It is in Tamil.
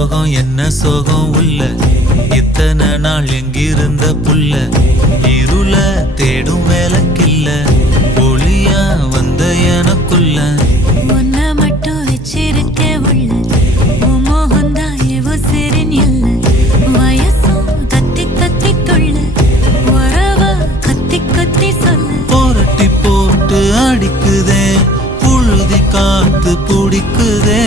சோகம் என்ன சோகம் உள்ள இத்தனை நாள் எங்கிருந்த புல்ல இருள தேடும் வேலைக்கில்ல ஒளியா வந்த எனக்குள்ள ஒன்ன மட்டும் வச்சிருக்க உள்ள மோகந்தான் எவோ சிறின் இல்ல வயசும் கத்தி கத்தி தொள்ள உறவ கத்தி கத்தி சொல்ல போரட்டி போட்டு அடிக்குதே புழுதி காத்து பிடிக்குதே